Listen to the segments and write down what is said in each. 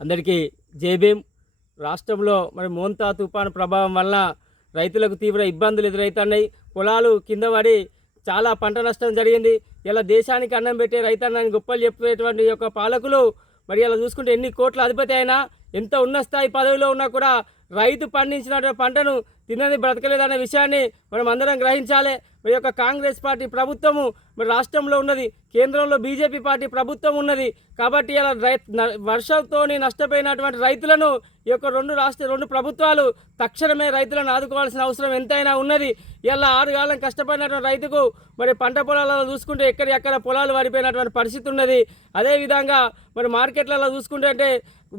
అందరికీ జేబీం రాష్ట్రంలో మరి మోంతా తుఫాను ప్రభావం వల్ల రైతులకు తీవ్ర ఇబ్బందులు ఎదురవుతున్నాయి పొలాలు కింద పడి చాలా పంట నష్టం జరిగింది. ఇలా దేశానికి అన్నం పెట్టే రైతన్నాన్ని గొప్పలు చెప్పేటువంటి యొక్క పాలకులు మరి ఇలా చూసుకుంటే ఎన్ని కోట్ల అధిపతి అయినా ఎంత ఉన్న స్థాయి పదవిలో ఉన్నా కూడా రైతు పండించిన పంటను తినని బ్రతకలేదనే విషయాన్ని మనం అందరం గ్రహించాలి. మరి యొక్క కాంగ్రెస్ పార్టీ ప్రభుత్వము మరి రాష్ట్రంలో ఉన్నది. కేంద్రంలో బీజేపీ పార్టీ ప్రభుత్వం ఉన్నది. కాబట్టి ఇలా రై వర్షంతో నష్టపోయినటువంటి రైతులను ఈ యొక్క రెండు రాష్ట్ర రెండు ప్రభుత్వాలు తక్షణమే రైతులను ఆదుకోవాల్సిన అవసరం ఎంతైనా ఉన్నది. ఇలా ఆరు కాలం కష్టపడినటువంటి రైతుకు మరి పంట పొలాలలో చూసుకుంటే ఎక్కడ ఎక్కడ పొలాలు పడిపోయినటువంటి పరిస్థితి ఉన్నది. అదేవిధంగా మరి మార్కెట్లలో చూసుకుంటే అంటే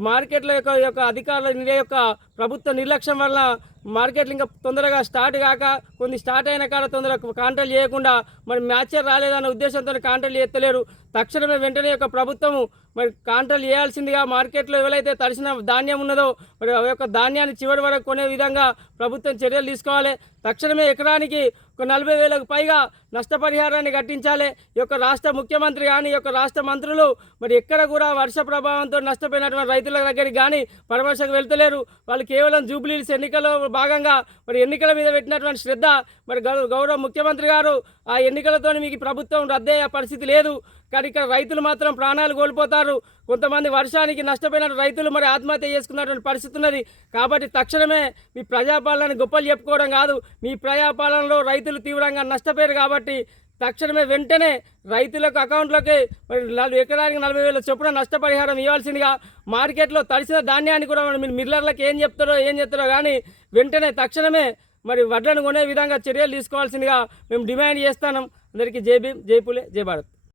మార్కెట్ల యొక్క యొక్క అధికారుల యొక్క ప్రభుత్వం నిర్లక్ష్యం వల్ల మార్కెట్లు ఇంకా తొందరగా స్టార్ట్ కాక కొన్ని స్టార్ట్ అయిన కాడ తొందరగా కాంట్రోల్ చేయకుండా మరి మ్యాచర్ రాలేదన్న ఉద్దేశంతో కాంట్రోల్ చేస్తలేరు. తక్షణమే వెంటనే యొక్క ప్రభుత్వము మరి కాంట్రోల్ చేయాల్సిందిగా మార్కెట్లో ఎవరైతే తడిసిన ధాన్యం ఉన్నదో మరి ఆ యొక్క ధాన్యాన్ని చివరి వరకు కొనే విధంగా ప్రభుత్వం చర్యలు తీసుకోవాలి. తక్షణమే ఎకరానికి ఒక నలభై వేలకు పైగా నష్టపరిహారాన్ని కట్టించాలి. ఈ యొక్క రాష్ట్ర ముఖ్యమంత్రి కానీ యొక్క రాష్ట్ర మంత్రులు మరి ఎక్కడ కూడా వర్ష ప్రభావంతో నష్టపోయినటువంటి రైతుల దగ్గరికి కానీ పరామర్శకు వెళ్తలేరు. వాళ్ళు కేవలం జూబ్లీస్ ఎన్నికల్లో భాగంగా మరి ఎన్నికల మీద పెట్టినటువంటి శ్రద్ధ మరి గౌరవ గౌరవ ముఖ్యమంత్రి గారు ఆ ఎన్నికలతో మీకు ప్రభుత్వం రద్దయ్యే పరిస్థితి లేదు. కానీ ఇక్కడ రైతులు మాత్రం ప్రాణాలు కోల్పోతారు. కొంతమంది వర్షానికి నష్టపోయిన రైతులు మరి ఆత్మహత్య చేసుకున్నటువంటి పరిస్థితి ఉన్నది. కాబట్టి తక్షణమే మీ ప్రజాపాలన గొప్పలు చెప్పుకోవడం కాదు. మీ ప్రజాపాలనలో రైతులు తీవ్రంగా నష్టపోయారు కాబట్టి తక్షణమే వెంటనే రైతులకు అకౌంట్లోకి మరి నలభై ఎకరానికి నలభై వేల చొప్పున నష్టపరిహారం ఇవ్వాల్సిందిగా మార్కెట్లో తడిసిన ధాన్యాన్ని కూడా మీరు మిల్లర్లకు ఏం చెప్తారో ఏం చెప్తారో కానీ వెంటనే తక్షణమే మరి వడ్లను కొనే విధంగా చర్యలు తీసుకోవాల్సిందిగా మేము డిమాండ్ చేస్తాం అందరికీ జై భీమ్ జై పులే జై భారత్.